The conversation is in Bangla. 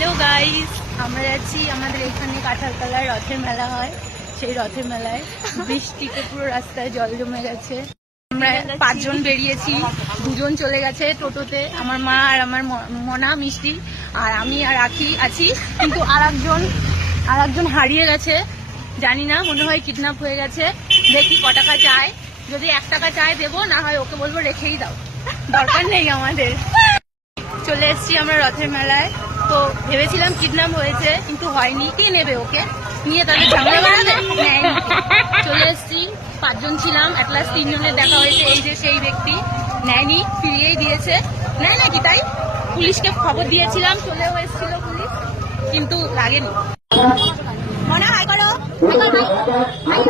হ্যালো গাইস, আমরা যাচ্ছি আমাদের এখানে কাঁঠালতলায় রথের মেলা হয়। সেই রথের মেলায় বৃষ্টিতে পুরো রাস্তায় জল জমে গেছে। আমরা 5 জন বেরিয়েছি, 2 জন চলে গেছে টোটোতে, আমার মা আর আমার মনা মিষ্টি, আর আমি আর আখি আছি। কিন্তু আর একজন হারিয়ে গেছে, জানি না, মনে হয় কিডন্যাপ হয়ে গেছে। দেখি ক টাকা চায়, যদি 1 টাকা চায় দেবো, না হয় ওকে বলবো রেখেই দাও, দরকার নেই আমাদের। চলে এসেছি আমরা রথের মেলায়। তো ভেবেছিলাম কিডন্যাপ হয়েছে, কিন্তু হয়নি। কে নেবে ওকে নিয়ে, তাদের ঝামেলা বাড়াবে? নেয়নি। চলে এসেছি, 5 জন ছিলাম, at last 3 জনের দেখা হয়েছে। এই যে সেই ব্যক্তি, নেয়নি, ফিরিয়েই দিয়েছে। নেয় নাকি তাই? পুলিশকে খবর দিয়েছিলাম, চলেও এসেছিল পুলিশ, কিন্তু লাগেনি। মনে হাই করো, হাই।